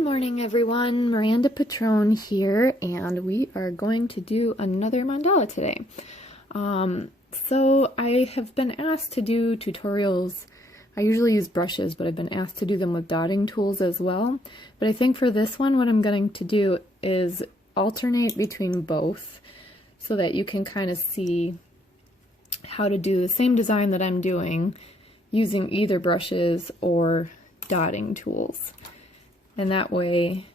Good morning everyone, Miranda Pitrone here, and we are going to do another mandala today. So I have been asked to do tutorials. I usually use brushes, but I've been asked to do them with dotting tools as well. But I think for this one, what I'm going to do is alternate between both so that you can kind of see how to do the same design that I'm doing using either brushes or dotting tools. And that way,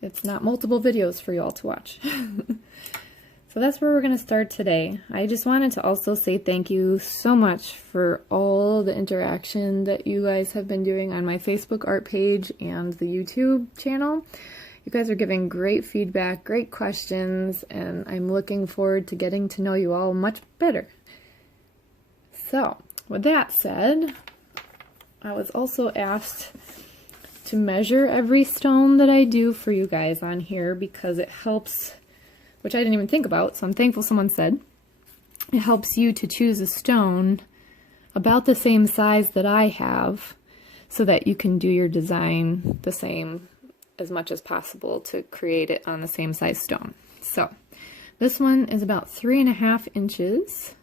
it's not multiple videos for you all to watch. So that's where we're going to start today. I just wanted to also say thank you so much for all the interaction that you guys have been doing on my Facebook art page and the YouTube channel. You guys are giving great feedback, great questions, and I'm looking forward to getting to know you all much better. So, with that said, I was also asked to measure every stone that I do for you guys on here because it helps, which I didn't even think about, so I'm thankful someone said, it helps you to choose a stone about the same size that I have so that you can do your design the same as much as possible to create it on the same size stone. So this one is about 3.5 inches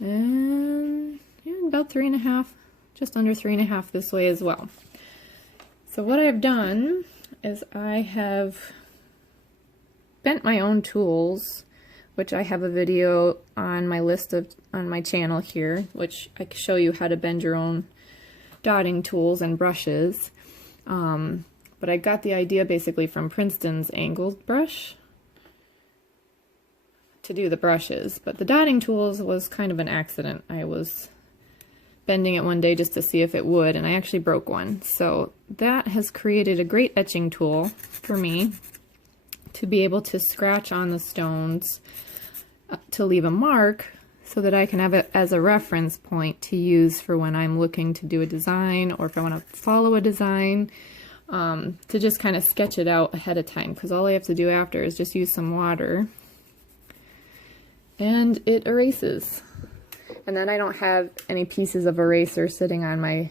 and about 3.5, just under 3.5 this way as well. So what I've done is I have bent my own tools, which I have a video on my on my channel here, which I can show you how to bend your own dotting tools and brushes. But I got the idea basically from Princeton's angled brush to do the brushes, but the dotting tools was kind of an accident. I was bending it one day just to see if it would, and I actually broke one. So that has created a great etching tool for me to be able to scratch on the stones to leave a mark so that I can have it as a reference point to use for when I'm looking to do a design or if I want to follow a design, to just kind of sketch it out ahead of time, because all I have to do after is just use some water and it erases. And then I don't have any pieces of eraser sitting on my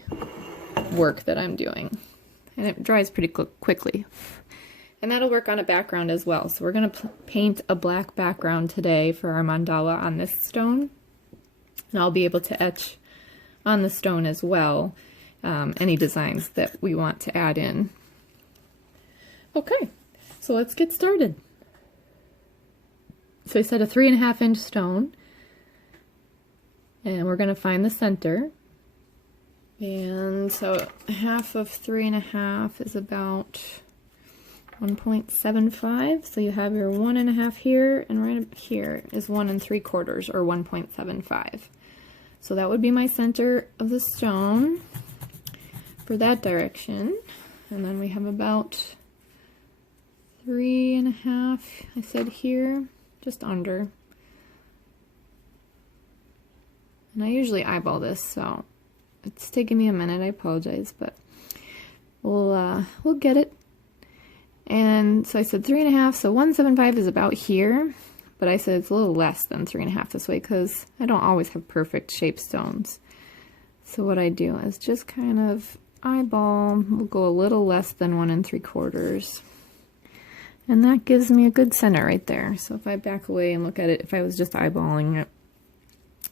work that I'm doing. And it dries pretty quickly. And that'll work on a background as well. So we're going to paint a black background today for our mandala on this stone. And I'll be able to etch on the stone as well any designs that we want to add in. Okay, so let's get started. So I said a 3.5 inch stone. And we're going to find the center. And so half of 3.5 is about 1.75. So you have your 1.5 here, and right up here is 1 3/4 or 1.75. So that would be my center of the stone for that direction. And then we have about 3.5, I said here, just under. And I usually eyeball this, so it's taking me a minute. I apologize, but we'll get it. And so I said 3.5, so 1.75 is about here, but I said it's a little less than 3.5 this way because I don't always have perfect shaped stones. So what I do is just kind of eyeball. We'll go a little less than 1 3/4. And that gives me a good center right there. So if I back away and look at it, if I was just eyeballing it,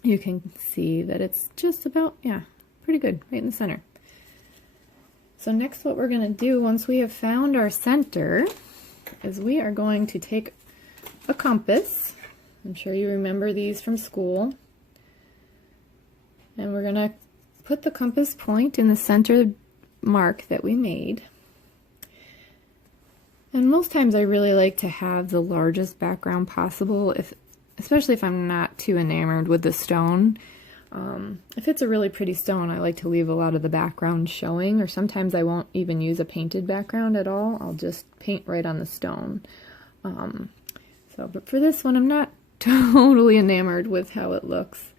you can see that it's just about, yeah, pretty good, right in the center. So next what we're going to do once we have found our center is we are going to take a compass. I'm sure you remember these from school. And we're going to put the compass point in the center mark that we made. And most times I really like to have the largest background possible, especially if I'm not too enamored with the stone. If it's a really pretty stone, I like to leave a lot of the background showing, or sometimes I won't even use a painted background at all. I'll just paint right on the stone. But for this one, I'm not totally enamored with how it looks.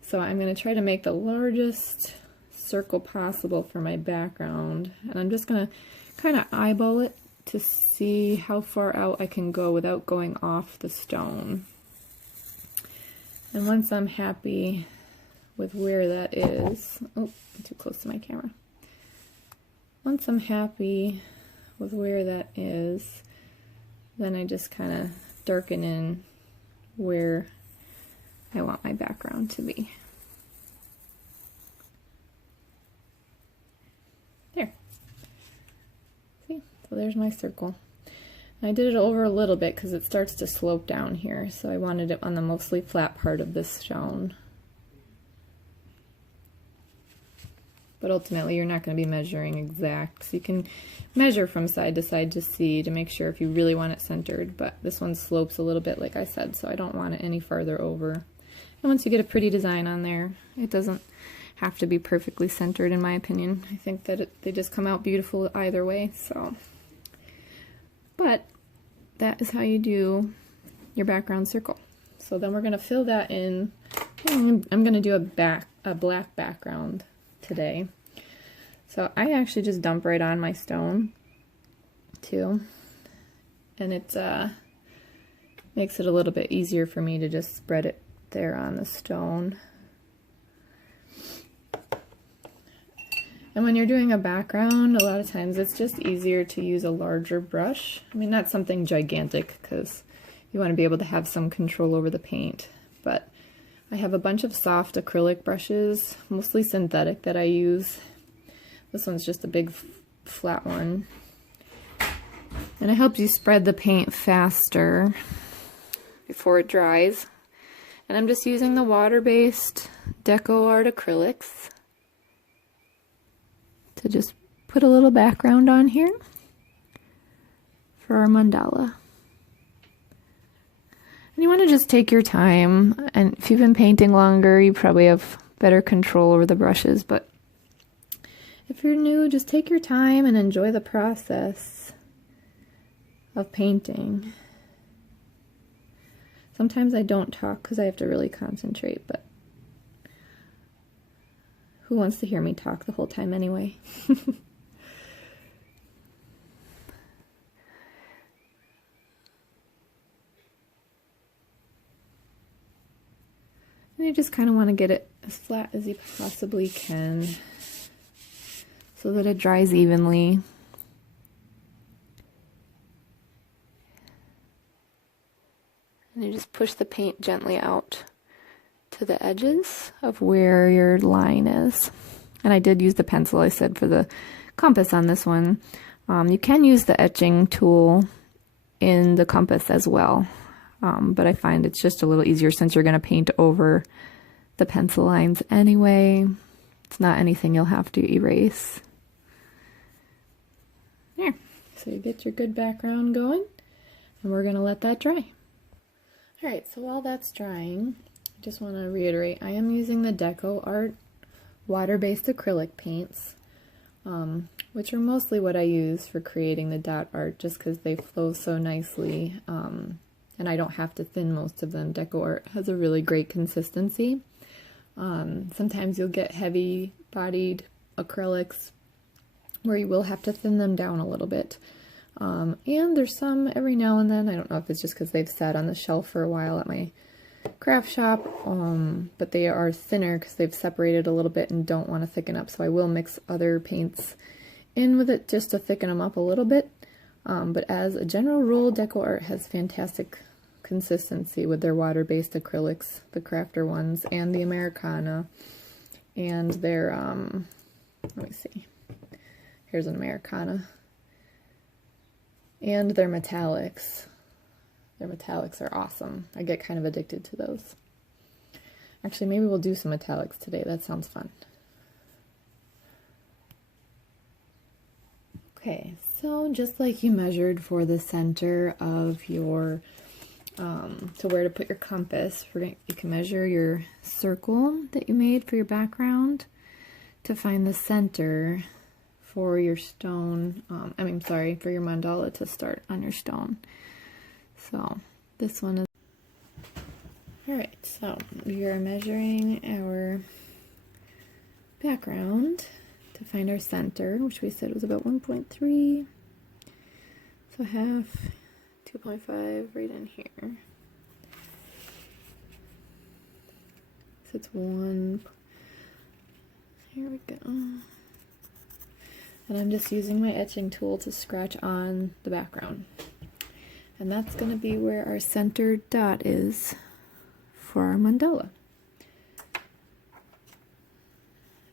So I'm going to try to make the largest circle possible for my background. And I'm just going to kind of eyeball it to see how far out I can go without going off the stone. And once I'm happy with where that is, oh, I'm too close to my camera. once I'm happy with where that is, then I just kind of darken in where I want my background to be. There. See? So there's my circle. And I did it over a little bit because it starts to slope down here, so I wanted it on the mostly flat part of this stone. But ultimately you're not going to be measuring exact, so you can measure from side to side to see to make sure if you really want it centered, but this one slopes a little bit like I said, so I don't want it any farther over. And once you get a pretty design on there, it doesn't have to be perfectly centered in my opinion. I think that they just come out beautiful either way, so. But that is how you do your background circle. So then we're going to fill that in. I'm going to do a black background today. So I actually just dump right on my stone too, and it makes it a little bit easier for me to just spread it there on the stone. And when you're doing a background, a lot of times it's just easier to use a larger brush. I mean, not something gigantic because you want to be able to have some control over the paint, but I have a bunch of soft acrylic brushes, mostly synthetic, that I use. This one's just a big flat one. And it helps you spread the paint faster before it dries. And I'm just using the water-based Decoart acrylics to just put a little background on here for our mandala. And you want to just take your time, and if you've been painting longer, you probably have better control over the brushes, but if you're new, just take your time and enjoy the process of painting. Sometimes I don't talk because I have to really concentrate, but who wants to hear me talk the whole time anyway? And you just kind of want to get it as flat as you possibly can so that it dries evenly. And you just push the paint gently out to the edges of where your line is. And I did use the pencil, I said, for the compass on this one. You can use the etching tool in the compass as well. But I find it's just a little easier since you're going to paint over the pencil lines anyway. It's not anything you'll have to erase. There. So you get your good background going, and we're going to let that dry. Alright, so while that's drying, I just want to reiterate, I am using the Decoart water-based acrylic paints, which are mostly what I use for creating the dot art, just because they flow so nicely. And I don't have to thin most of them. Decoart has a really great consistency. Sometimes you'll get heavy-bodied acrylics where you will have to thin them down a little bit. And there's some every now and then. I don't know if it's just because they've sat on the shelf for a while at my craft shop, but they are thinner because they've separated a little bit and don't want to thicken up. So I will mix other paints in with it just to thicken them up a little bit. But as a general rule, Decoart has fantastic consistency with their water-based acrylics, the crafter ones, and the Americana, and their, let me see, here's an Americana, and their metallics. Their metallics are awesome. I get kind of addicted to those. Actually, maybe we'll do some metallics today. That sounds fun. Okay, so just like you measured for the center of your, to where to put your compass, you can measure your circle that you made for your background to find the center for your stone, for your mandala to start on your stone. So this one is, alright, so we are measuring our background to find our center, which we said was about 1.3, so half, 2.5 right in here. So it's 1, here we go. And I'm just using my etching tool to scratch on the background. And that's going to be where our center dot is for our mandala.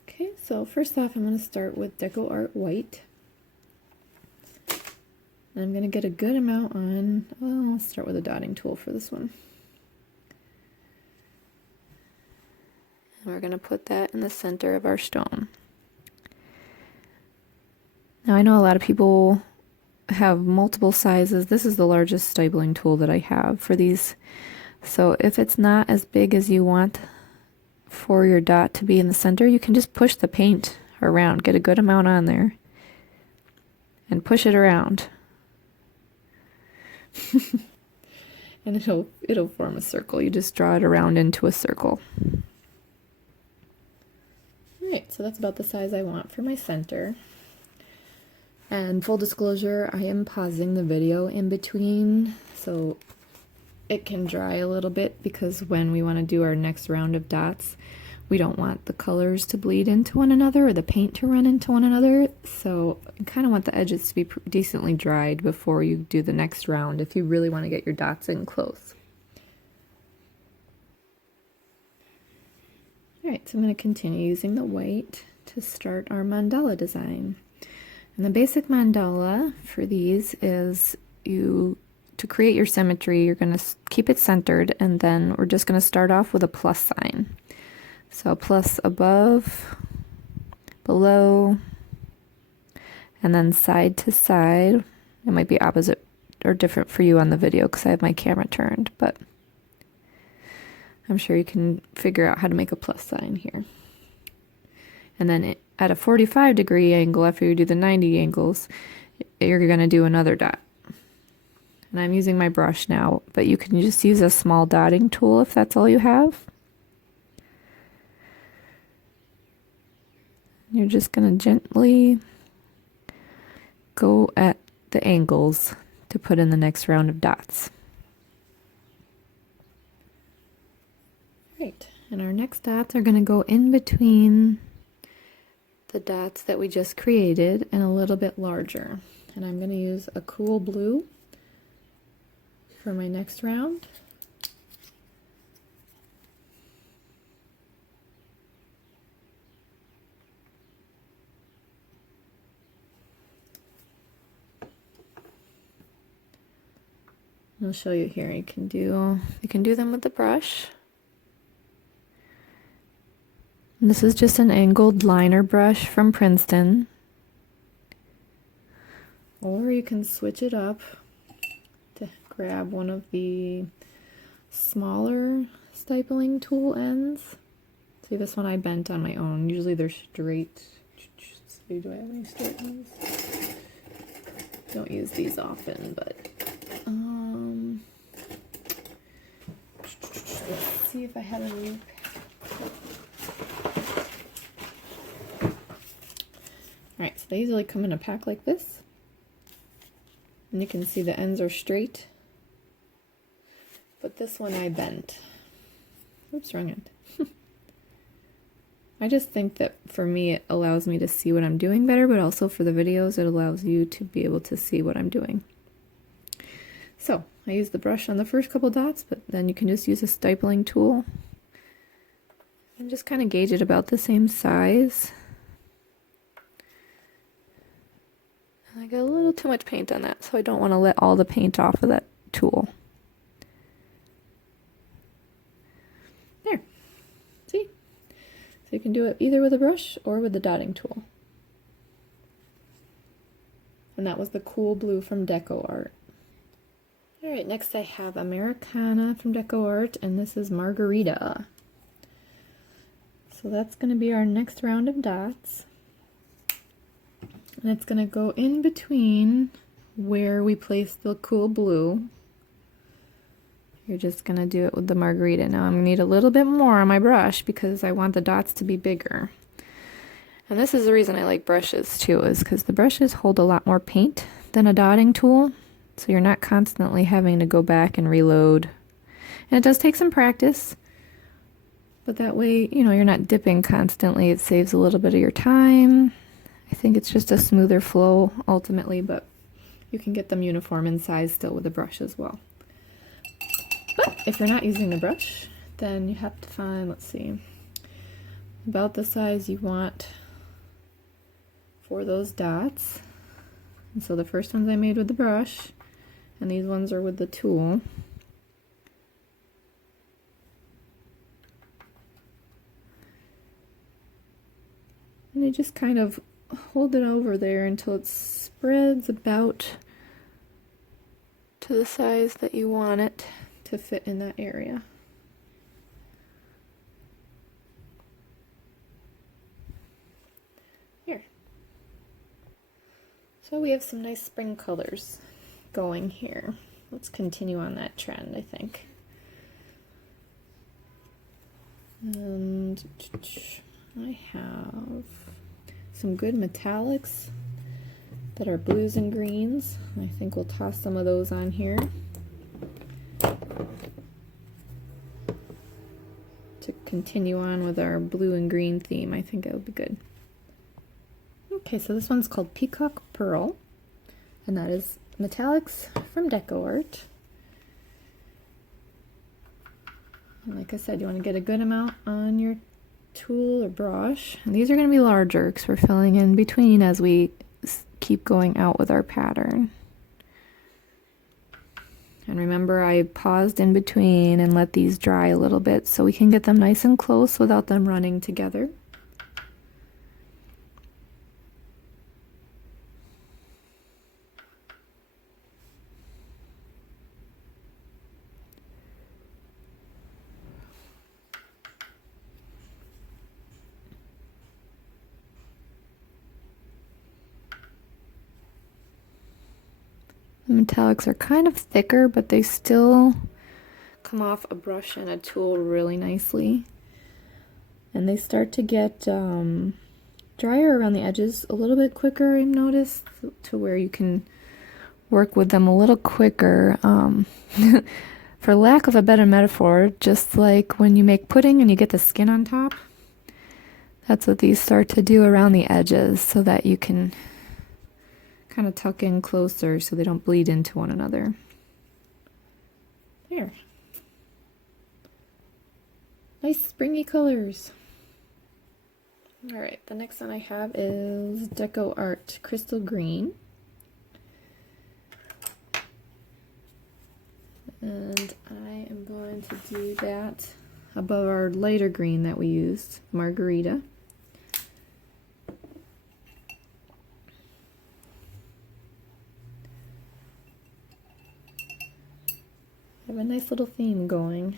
Okay, so first off I'm going to start with Decoart white. And I'm going to get a good amount on, well, I'll start with a dotting tool for this one. And we're going to put that in the center of our stone. Now I know a lot of people have multiple sizes. This is the largest stipling tool that I have for these. So if it's not as big as you want for your dot to be in the center, you can just push the paint around, get a good amount on there, and push it around. And it'll form a circle. You just draw it around into a circle. Alright, so that's about the size I want for my center. And full disclosure, I am pausing the video in between so it can dry a little bit, because when we want to do our next round of dots, we don't want the colors to bleed into one another or the paint to run into one another. So you kind of want the edges to be decently dried before you do the next round if you really want to get your dots in close. Alright, so I'm going to continue using the white to start our mandala design. And the basic mandala for these is to create your symmetry, you're going to keep it centered, and then we're just going to start off with a plus sign. So plus above, below, and then side to side. It might be opposite or different for you on the video because I have my camera turned, but I'm sure you can figure out how to make a plus sign here. And then at a 45-degree angle, after you do the 90 angles, you're going to do another dot. And I'm using my brush now, but you can just use a small dotting tool if that's all you have. You're just going to gently go at the angles to put in the next round of dots. Right, and our next dots are going to go in between the dots that we just created and a little bit larger. And I'm going to use a cool blue for my next round. I'll show you here. You can do them with the brush. And this is just an angled liner brush from Princeton. Or you can switch it up to grab one of the smaller stipling tool ends. See, this one I bent on my own. Usually they're straight. Let's see, do I have any straight ones? Don't use these often, but let's see if I have a new Alright, so they usually come in a pack like this. And you can see the ends are straight. But this one I bent. Oops, wrong end. I just think that for me it allows me to see what I'm doing better, but also for the videos it allows you to be able to see what I'm doing. So, I use the brush on the first couple dots, but then you can just use a stipling tool. And just kind of gauge it about the same size. I got a little too much paint on that, so I don't want to let all the paint off of that tool. There. See? So you can do it either with a brush or with the dotting tool. And that was the cool blue from Decoart. Alright, next I have Americana from Decoart, and this is Margarita. So that's going to be our next round of dots. And it's going to go in between where we placed the cool blue. You're just going to do it with the Margarita. Now I'm going to need a little bit more on my brush because I want the dots to be bigger. And this is the reason I like brushes too, is because the brushes hold a lot more paint than a dotting tool. So you're not constantly having to go back and reload. And it does take some practice. But that way, you know, you're not dipping constantly. It saves a little bit of your time. I I think it's just a smoother flow ultimately, but you can get them uniform in size still with a brush as well. But if you're not using the brush, then you have to find, let's see, about the size you want for those dots. And so the first ones I made with the brush, and these ones are with the tool. And you just kind of hold it over there until it spreads about to the size that you want it to fit in that area. Here. So we have some nice spring colors going here. Let's continue on that trend, I think. And I have some good metallics that are blues and greens. I think we'll toss some of those on here to continue on with our blue and green theme. I think it'll be good. Okay, so this one's called Peacock Pearl, and that is metallics from Decoart. And like I said, you want to get a good amount on your tool or brush, and these are going to be larger because we're filling in between as we keep going out with our pattern. And remember, I paused in between and let these dry a little bit so we can get them nice and close without them running together. The metallics are kind of thicker, but they still come off a brush and a tool really nicely. And they start to get drier around the edges a little bit quicker, I've noticed, to where you can work with them a little quicker. For lack of a better metaphor, just like when you make pudding and you get the skin on top, that's what these start to do around the edges so that you can kind of tuck in closer so they don't bleed into one another. There. Nice springy colors. Alright, the next one I have is Decoart Crystal Green. And I am going to do that above our lighter green that we used, Margarita. Have a nice little theme going.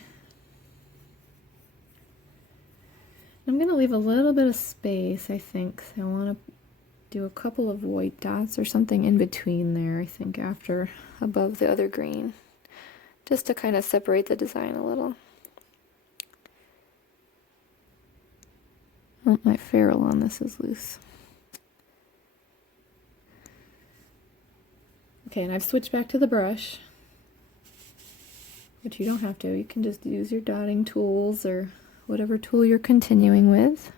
I'm going to leave a little bit of space, I think. I want to do a couple of white dots or something in between there, I think, after above the other green, just to kind of separate the design a little. Oh, my ferrule on this is loose. Okay, and I've switched back to the brush. But you don't have to. You can just use your dotting tools or whatever tool you're continuing with.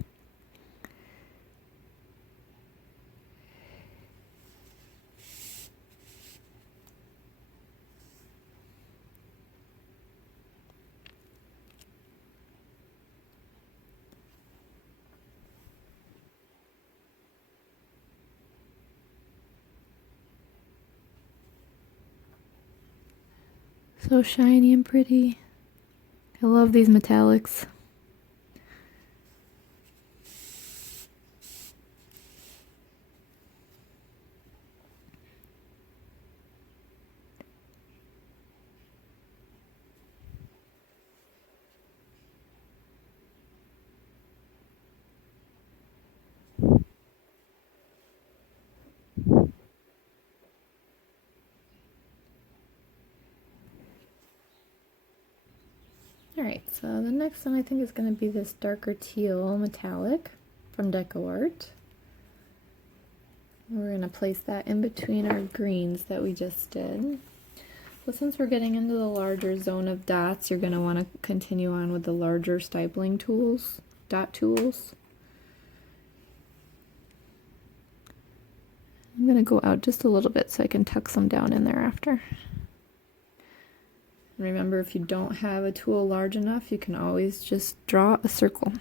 So shiny and pretty. I love these metallics. Alright, so the next one I think is going to be this darker teal metallic from Decoart. We're going to place that in between our greens that we just did. So since we're getting into the larger zone of dots, you're going to want to continue on with the larger stippling tools, dot tools. I'm going to go out just a little bit so I can tuck some down in there after. Remember, if you don't have a tool large enough, you can always just draw a circle.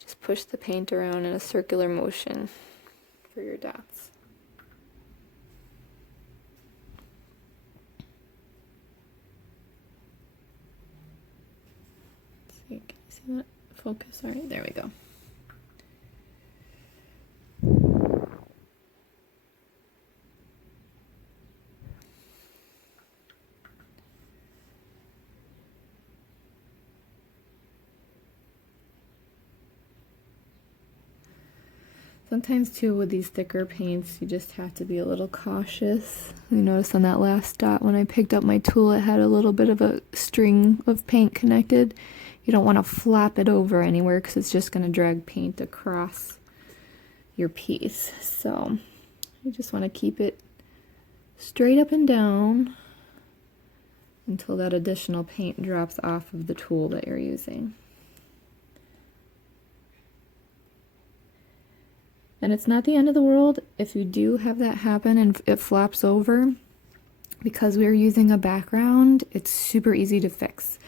Just push the paint around in a circular motion for your dots. Let's see, can you see that? Focus, all right, there we go. Sometimes too with these thicker paints you just have to be a little cautious. You notice on that last dot when I picked up my tool it had a little bit of a string of paint connected. You don't want to flap it over anywhere because it's just going to drag paint across your piece. So you just want to keep it straight up and down until that additional paint drops off of the tool that you're using. And it's not the end of the world if you do have that happen and it flaps over. Because we're using a background, it's super easy to fix.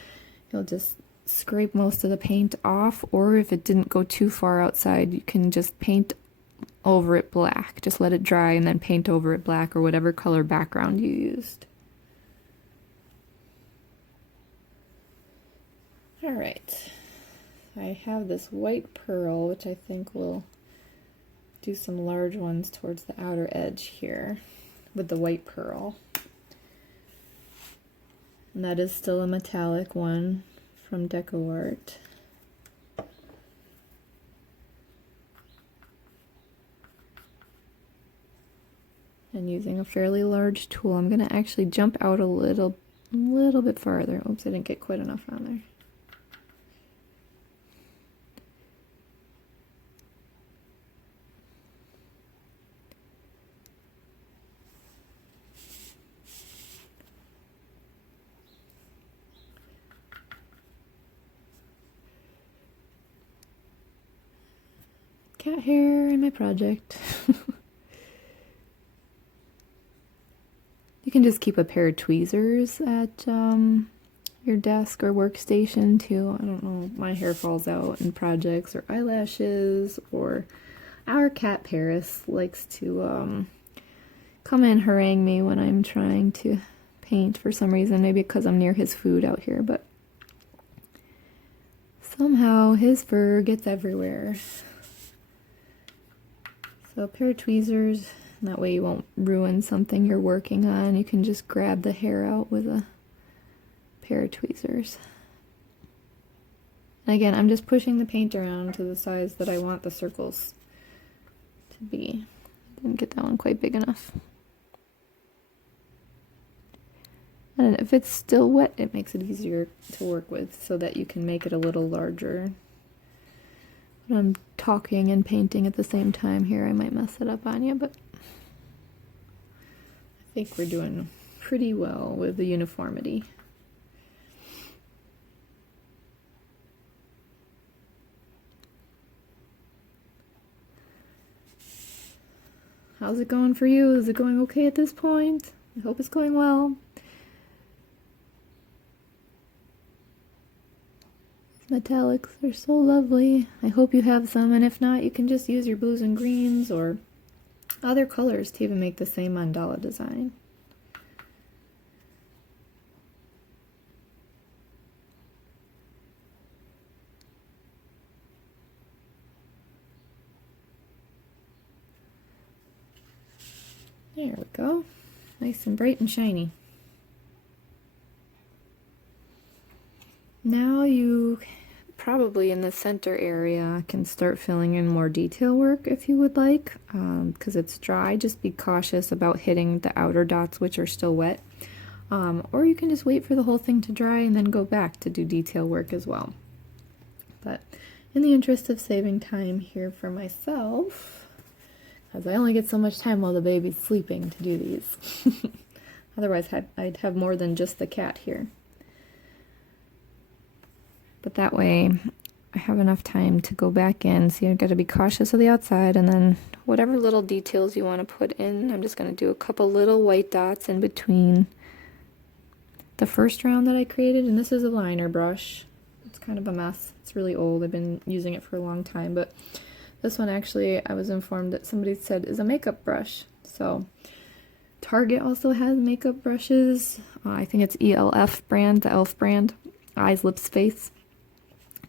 You'll just scrape most of the paint off, or if it didn't go too far outside, you can just paint over it black. Just let it dry and then paint over it black or whatever color background you used. All right, I have this white pearl, which I think will do some large ones towards the outer edge here with the white pearl. And that is still a metallic one from Decoart. And using a fairly large tool, I'm going to actually jump out a little bit farther. Oops, I didn't get quite enough on there. Cat hair in my project. You can just keep a pair of tweezers at your desk or workstation too. I don't know, my hair falls out in projects or eyelashes, or our cat Paris likes to come and harangue me when I'm trying to paint for some reason, maybe because I'm near his food out here, but somehow his fur gets everywhere. So a pair of tweezers, and that way you won't ruin something you're working on. You can just grab the hair out with a pair of tweezers. And again, I'm just pushing the paint around to the size that I want the circles to be. Didn't get that one quite big enough. And if it's still wet, it makes it easier to work with so that you can make it a little larger. I'm talking and painting at the same time here. I might mess it up on you, but I think we're doing pretty well with the uniformity. How's it going for you? Is it going okay at this point? I hope it's going well. Metallics are so lovely. I hope you have some, and if not, you can just use your blues and greens or other colors to even make the same mandala design. There we go. Nice and bright and shiny. Now you probably in the center area can start filling in more detail work if you would like, because it's dry. Just be cautious about hitting the outer dots, which are still wet, or you can just wait for the whole thing to dry and then go back to do detail work as well. But in the interest of saving time here for myself, because I only get so much time while the baby's sleeping to do these. Otherwise I'd have more than just the cat here. But that way I have enough time to go back in. So you got to be cautious of the outside, and then whatever little details you want to put in, I'm just going to do a couple little white dots in between the first round that I created. And this is a liner brush. It's kind of a mess. It's really old. I've been using it for a long time, but this one actually, I was informed that somebody said is a makeup brush. So Target also has makeup brushes. I think it's ELF brand, the ELF brand, Eyes, Lips, Face.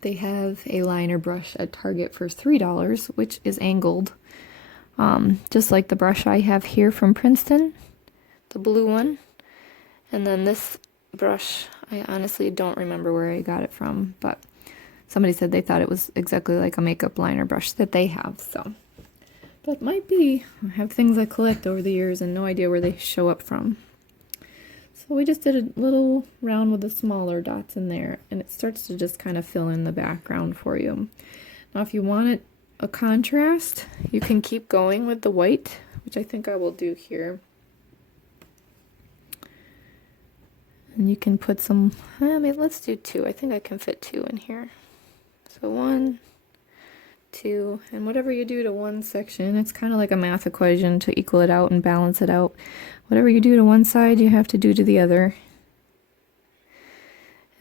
They have a liner brush at Target for $3, which is angled. Just like the brush I have here from Princeton, the blue one. And then this brush, I honestly don't remember where I got it from, but somebody said they thought it was exactly like a makeup liner brush that they have, so that might be. I have things I collect over the years and no idea where they show up from. So we just did a little round with the smaller dots in there, and it starts to just kind of fill in the background for you. Now if you want it a contrast, you can keep going with the white, which I think I will do here. And you can put some, I mean, let's do 2. I think I can fit 2 in here. So 1, 2, and whatever you do to one section, it's kind of like a math equation to equal it out and balance it out. Whatever you do to one side, you have to do to the other.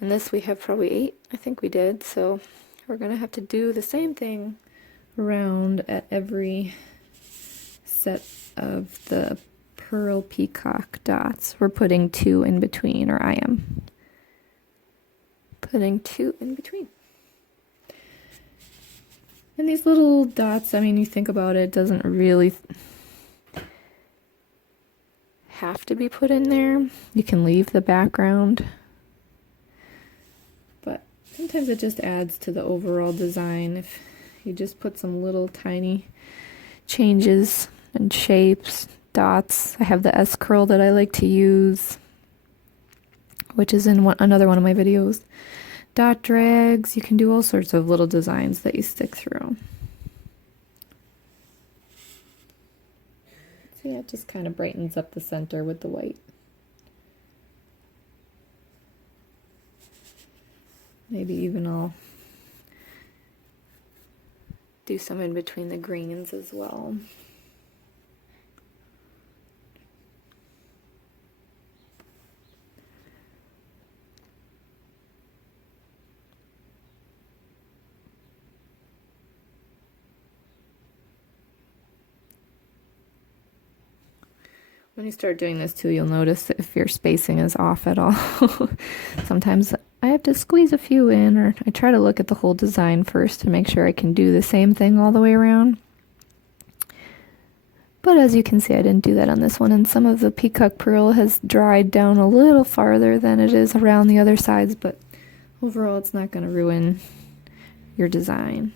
And this we have probably 8, I think we did, so we're going to have to do the same thing around at every set of the pearl peacock dots. We're putting 2 in between, or I am putting 2 in between. And these little dots, I mean, you think about it, doesn't really have to be put in there. You can leave the background, but sometimes it just adds to the overall design if you just put some little tiny changes and shapes, dots. I have the S curl that I like to use, which is in another one of my videos. Dot drags, you can do all sorts of little designs that you stick through. So yeah, it just kind of brightens up the center with the white. Maybe even I'll do some in between the greens as well. When you start doing this too, you'll notice if your spacing is off at all. Sometimes I have to squeeze a few in, or I try to look at the whole design first to make sure I can do the same thing all the way around. But as you can see, I didn't do that on this one, and some of the peacock pearl has dried down a little farther than it is around the other sides, but overall it's not going to ruin your design.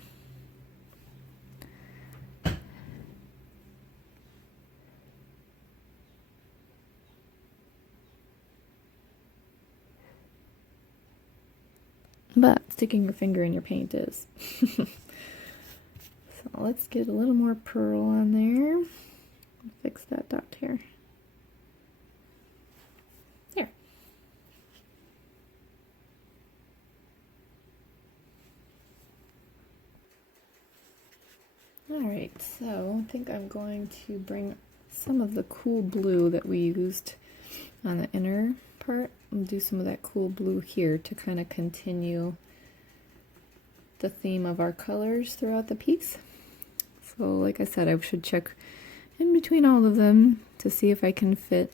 But sticking your finger in your paint is. So let's get a little more pearl on there. Fix that dot here. There. Alright, so I think I'm going to bring some of the cool blue that we used on the inner part and do some of that cool blue here to kind of continue the theme of our colors throughout the piece. So like I said, I should check in between all of them to see if I can fit,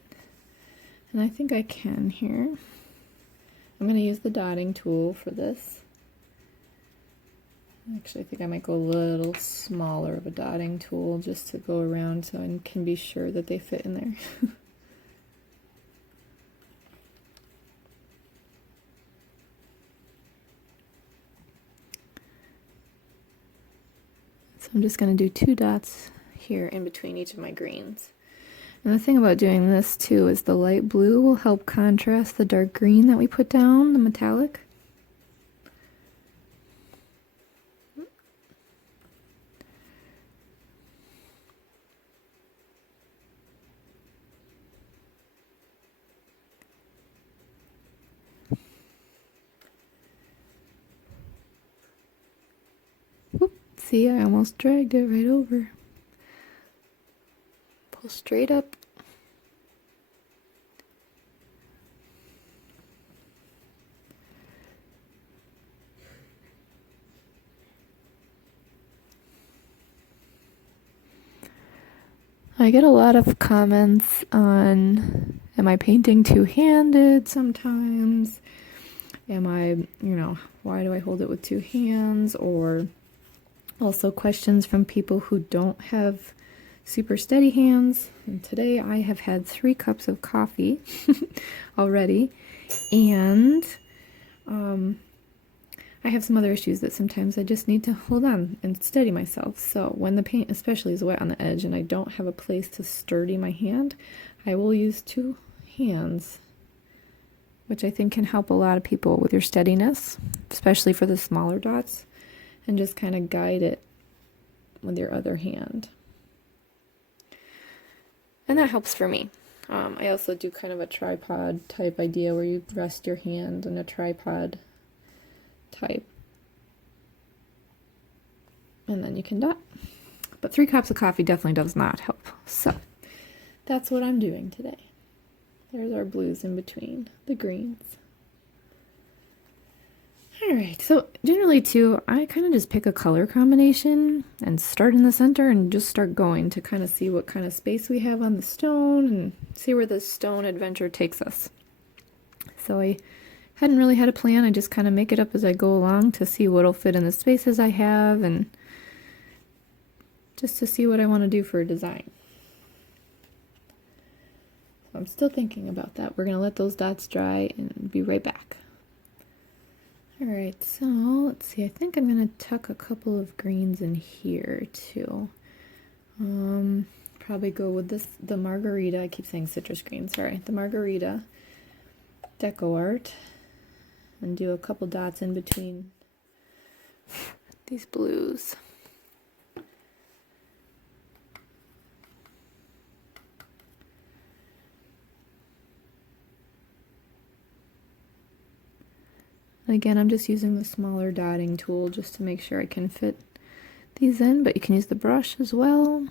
and I think I can here. I'm going to use the dotting tool for this. Actually, I think I might go a little smaller of a dotting tool just to go around so I can be sure that they fit in there. So I'm just going to do 2 dots here in between each of my greens. And the thing about doing this too is the light blue will help contrast the dark green that we put down, the metallic. See, I almost dragged it right over. Pull straight up. I get a lot of comments on, am I painting two-handed sometimes? Am I, why do I hold it with two hands? Or also questions from people who don't have super steady hands. And today I have had 3 cups of coffee already. And I have some other issues that sometimes I just need to hold on and steady myself. So when the paint especially is wet on the edge and I don't have a place to steady my hand, I will use 2 hands, which I think can help a lot of people with your steadiness, especially for the smaller dots, and just kind of guide it with your other hand. And that helps for me. I also do kind of a tripod type idea where you rest your hand in a tripod type, and then you can dot. But 3 cups of coffee definitely does not help. So that's what I'm doing today. There's our blues in between the greens. Alright, so generally too, I kind of just pick a color combination and start in the center and just start going to kind of see what kind of space we have on the stone and see where this stone adventure takes us. So I hadn't really had a plan. I just kind of make it up as I go along to see what'll fit in the spaces I have and just to see what I want to do for a design. So I'm still thinking about that. We're going to let those dots dry and be right back. Alright, so let's see. I think I'm going to tuck a couple of greens in here too. Probably go with the Margarita. I keep saying citrus green, sorry. The Margarita Decoart. And do a couple dots in between these blues. And again, I'm just using the smaller dotting tool just to make sure I can fit these in, but you can use the brush as well.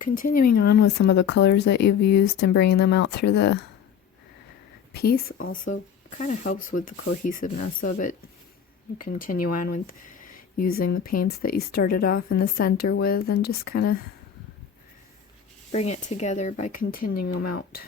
Continuing on with some of the colors that you've used and bringing them out through the piece also kind of helps with the cohesiveness of it. You continue on with using the paints that you started off in the center with and just kind of bring it together by continuing them out.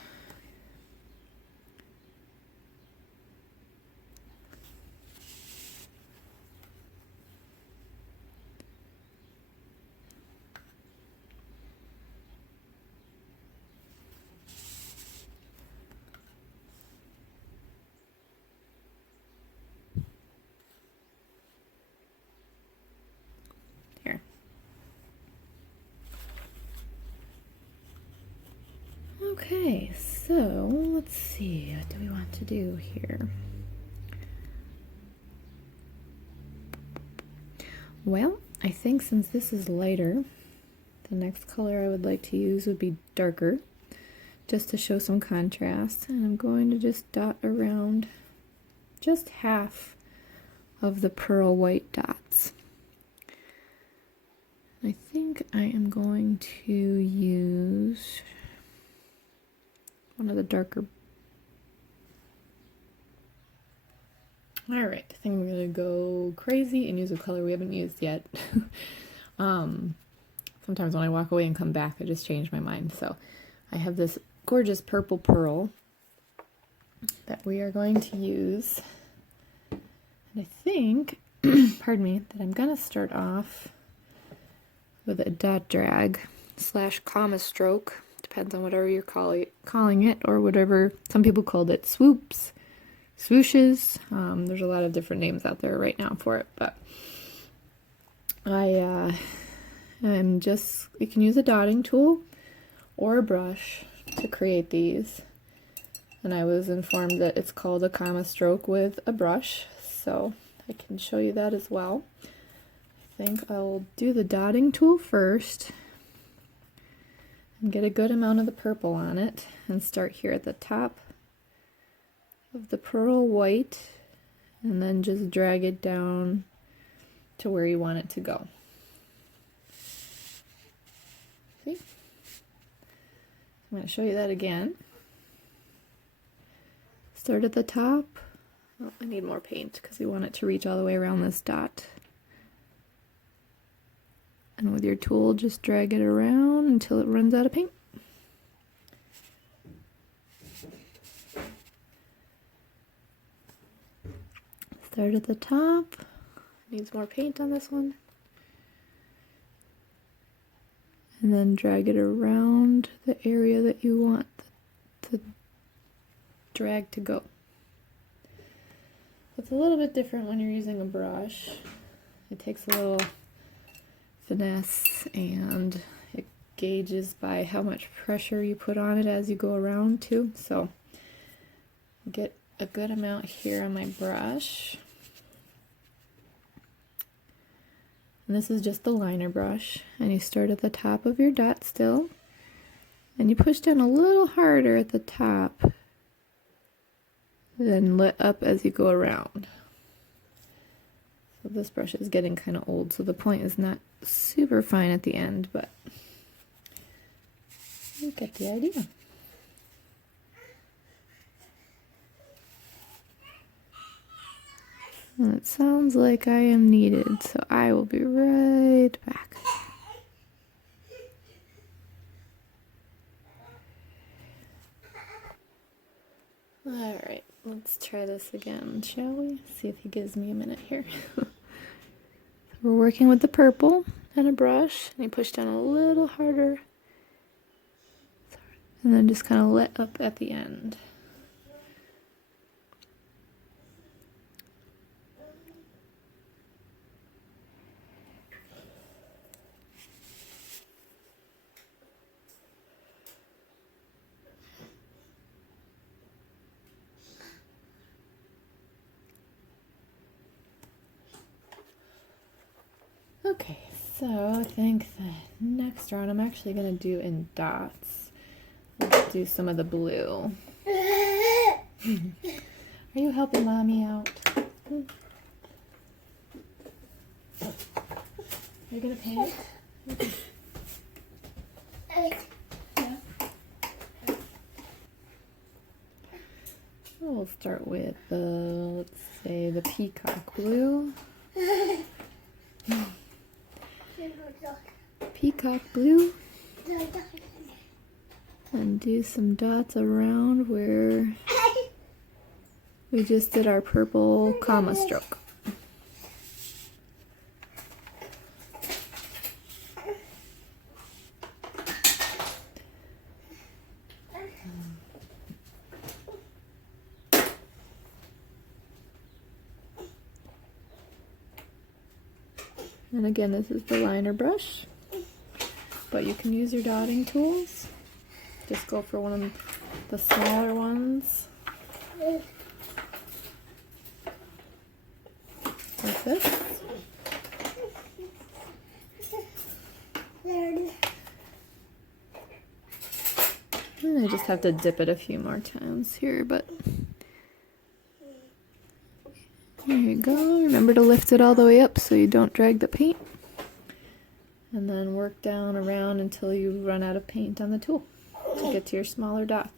Okay, so let's see, what do we want to do here? Well, I think since this is lighter, the next color I would like to use would be darker, just to show some contrast. And I'm going to just dot around just half of the pearl white dots. I think I am going to use one of the darker. Alright, I think I'm going to go crazy and use a color we haven't used yet. Sometimes when I walk away and come back, I just change my mind. So I have this gorgeous purple pearl that we are going to use. And I think, pardon me, that I'm going to start off with a dot drag / comma stroke. Depends on whatever you're calling it, or whatever some people called it, swoops, swooshes. There's a lot of different names out there right now for it, but I'm just, you can use a dotting tool or a brush to create these. And I was informed that it's called a comma stroke with a brush, so I can show you that as well. I think I'll do the dotting tool first and get a good amount of the purple on it and start here at the top of the pearl white and then just drag it down to where you want it to go. See? I'm going to show you that again. Start at the top. Oh, I need more paint because we want it to reach all the way around this dot. And with your tool, just drag it around until it runs out of paint. Start at the top. Needs more paint on this one. And then drag it around the area that you want the drag to go. It's a little bit different when you're using a brush. It takes a little finesse and it gauges by how much pressure you put on it as you go around too. So get a good amount here on my brush. And this is just the liner brush, and you start at the top of your dot still, and you push down a little harder at the top, then let up as you go around. So this brush is getting kind of old, so the point is not super fine at the end, but you get the idea. And it sounds like I am needed, so I will be right back. Alright, let's try this again, shall we? See if he gives me a minute here. We're working with the purple and a brush, and you push down a little harder, and then just kind of let up at the end. Okay, so I think the next round I'm actually going to do in dots. Let's do some of the blue. Are you helping Mommy out? You're going to paint? Yeah. We'll start with the, let's say, the peacock blue. Peacock blue, and do some dots around where we just did our purple comma stroke. And again, this is the liner brush, but you can use your dotting tools. Just go for one of the smaller ones, like this. And I just have to dip it a few more times here, but there you go. Remember to lift it all the way up so you don't drag the paint. And then work down around until you run out of paint on the tool to get to your smaller dots.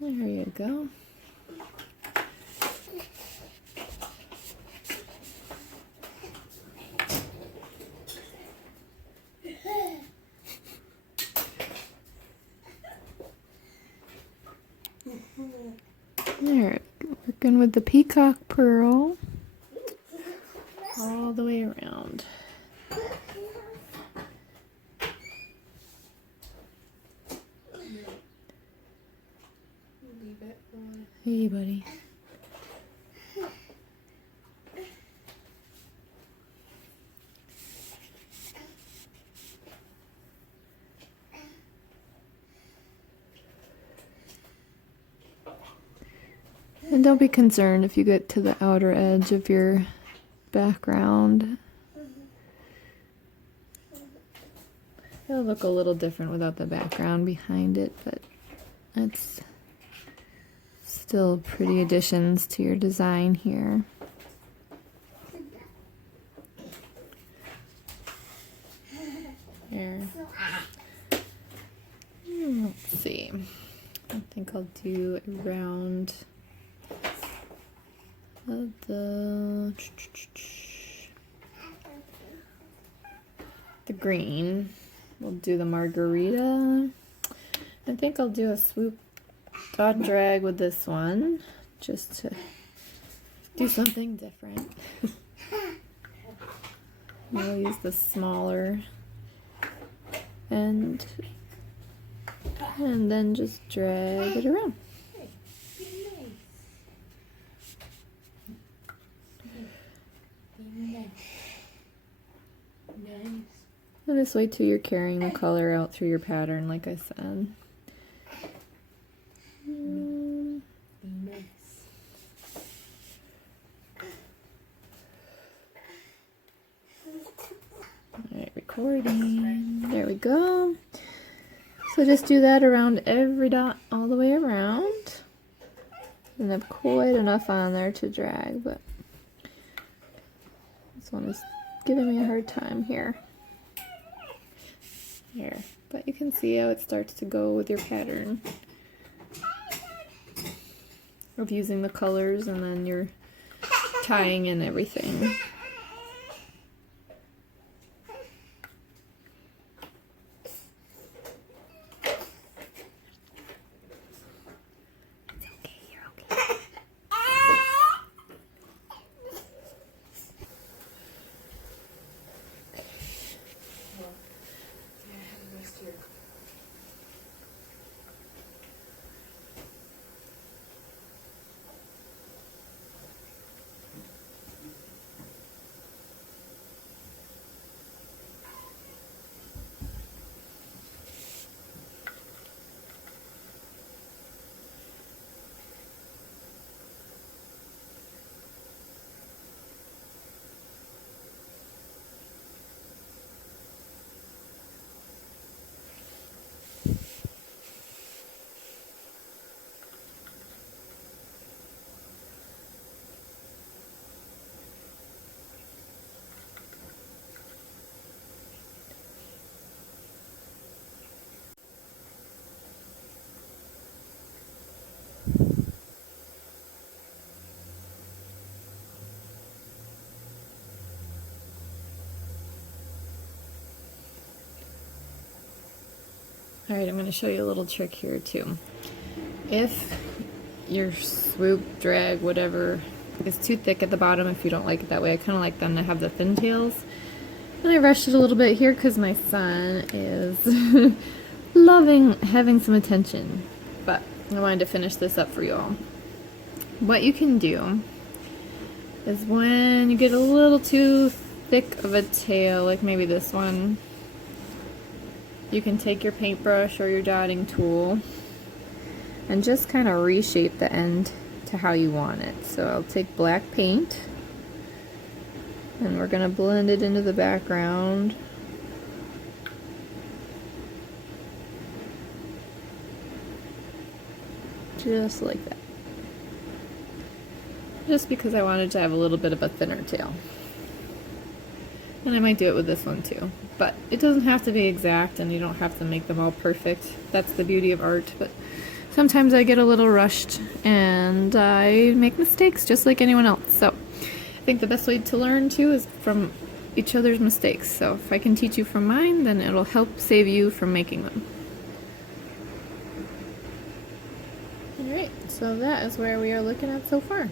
There you go. There, working with the peacock pearl all the way around. Hey, buddy. And don't be concerned if you get to the outer edge of your background. It'll look a little different without the background behind it, but it's still pretty additions to your design here. There. Let's see. I think I'll do a round of the green. We'll do the margarita. I think I'll do a swoop dot drag with this one, just to do something different. We'll use the smaller end and then just drag it around. And this way too, you're carrying the color out through your pattern, like I said. Alright, recording. There we go. So just do that around every dot all the way around. And have quite enough on there to drag, but this one is giving me a hard time here. Here, but you can see how it starts to go with your pattern of using the colors, and then you're tying in everything. Alright, I'm going to show you a little trick here too. If your swoop, drag, whatever is too thick at the bottom, if you don't like it that way, I kind of like them to have the thin tails. And I rushed it a little bit here because my son is loving having some attention. But I wanted to finish this up for you all. What you can do is when you get a little too thick of a tail, like maybe this one, you can take your paintbrush or your dotting tool and just kind of reshape the end to how you want it. So I'll take black paint and we're going to blend it into the background. Just like that. Just because I wanted to have a little bit of a thinner tail. And I might do it with this one too. But it doesn't have to be exact, and you don't have to make them all perfect. That's the beauty of art. But sometimes I get a little rushed and I make mistakes just like anyone else. So I think the best way to learn too is from each other's mistakes. So if I can teach you from mine, then it'll help save you from making them. Alright, so that is where we are looking at so far.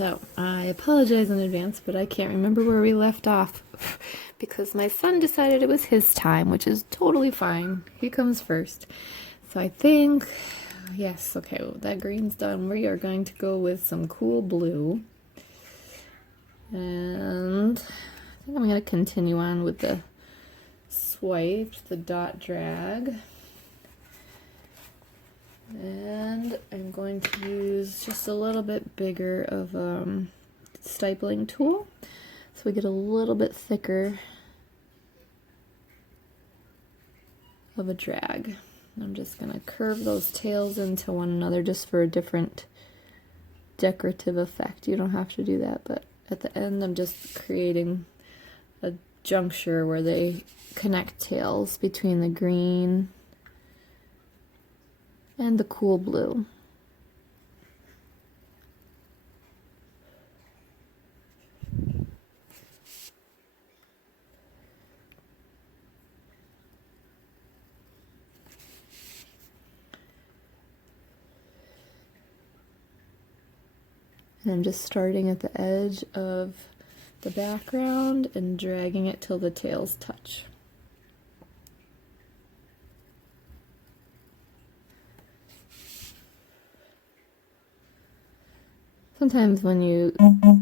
So I apologize in advance, but I can't remember where we left off because my son decided it was his time, which is totally fine. He comes first. So I think, yes, okay, well, that green's done. We are going to go with some cool blue. And I think I'm going to continue on with the swipes, the dot drag. And I'm going to use just a little bit bigger of stipling tool so we get a little bit thicker of a drag. I'm just going to curve those tails into one another just for a different decorative effect. You don't have to do that, but at the end I'm just creating a juncture where they connect tails between the green and the cool blue. And I'm just starting at the edge of the background and dragging it till the tails touch. Sometimes when you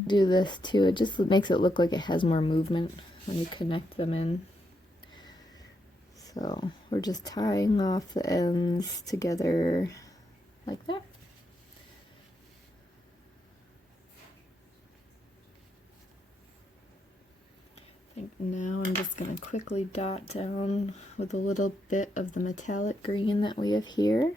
do this too, it just makes it look like it has more movement when you connect them in. So we're just tying off the ends together like that. I think now I'm just going to quickly dot down with a little bit of the metallic green that we have here.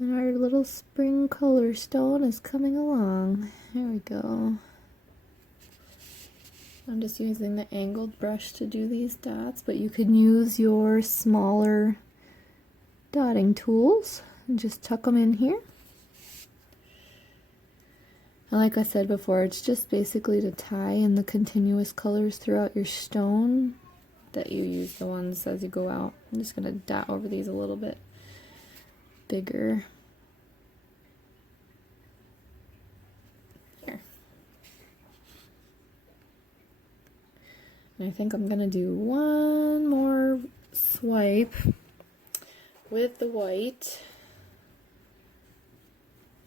And our little spring color stone is coming along. There we go. I'm just using the angled brush to do these dots, but you can use your smaller dotting tools and just tuck them in here. And like I said before, it's just basically to tie in the continuous colors throughout your stone that you use the ones as you go out. I'm just going to dot over these a little bit bigger. There. And I think I'm going to do one more swipe with the white.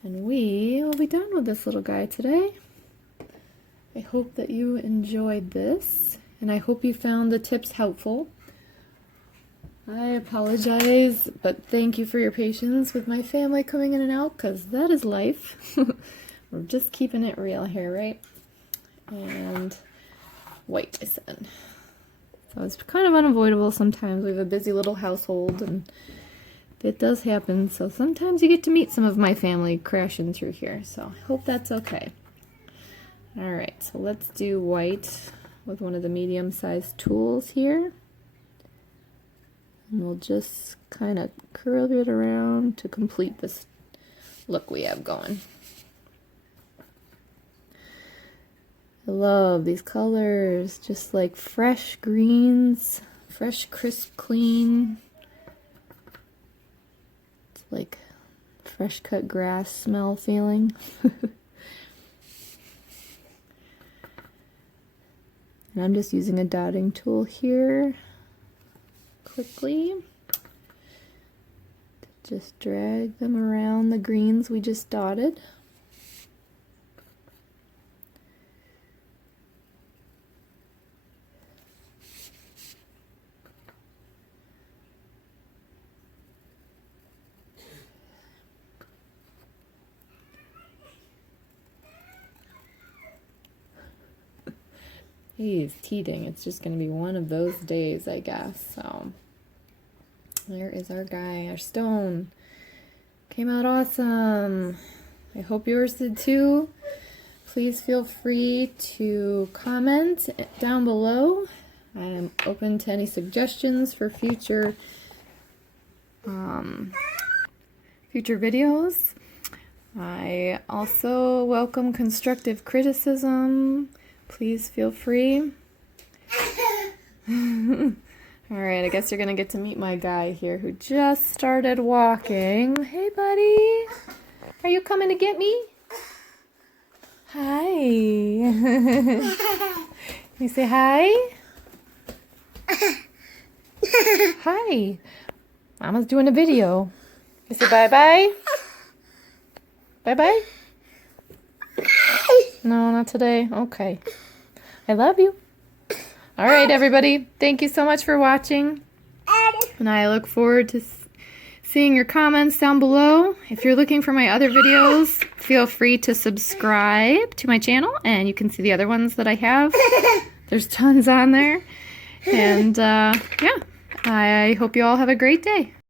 And we will be done with this little guy today. I hope that you enjoyed this, and I hope you found the tips helpful. I apologize, but thank you for your patience with my family coming in and out, because that is life. We're just keeping it real here, right? And white, I said. So it's kind of unavoidable sometimes. We have a busy little household, and it does happen. So sometimes you get to meet some of my family crashing through here. So I hope that's okay. All right, so let's do white with one of the medium-sized tools here. And we'll just kind of curl it around to complete this look we have going. I love these colors, just like fresh greens, fresh, crisp, clean. It's like fresh cut grass smell feeling. And I'm just using a dotting tool here quickly to just drag them around the greens we just dotted. He's teething. It's just going to be one of those days, I guess. So there is our guy, our stone. Came out awesome. I hope yours did too. Please feel free to comment down below. I am open to any suggestions for future videos. I also welcome constructive criticism. Please feel free. Alright, I guess you're going to get to meet my guy here who just started walking. Hey, buddy. Are you coming to get me? Hi. You say hi? Hi. Mama's doing a video. You say bye-bye? Bye-bye? No, not today. Okay. I love you. All right, everybody. Thank you so much for watching. And I look forward to seeing your comments down below. If you're looking for my other videos, feel free to subscribe to my channel, and you can see the other ones that I have. There's tons on there. And yeah, I hope you all have a great day.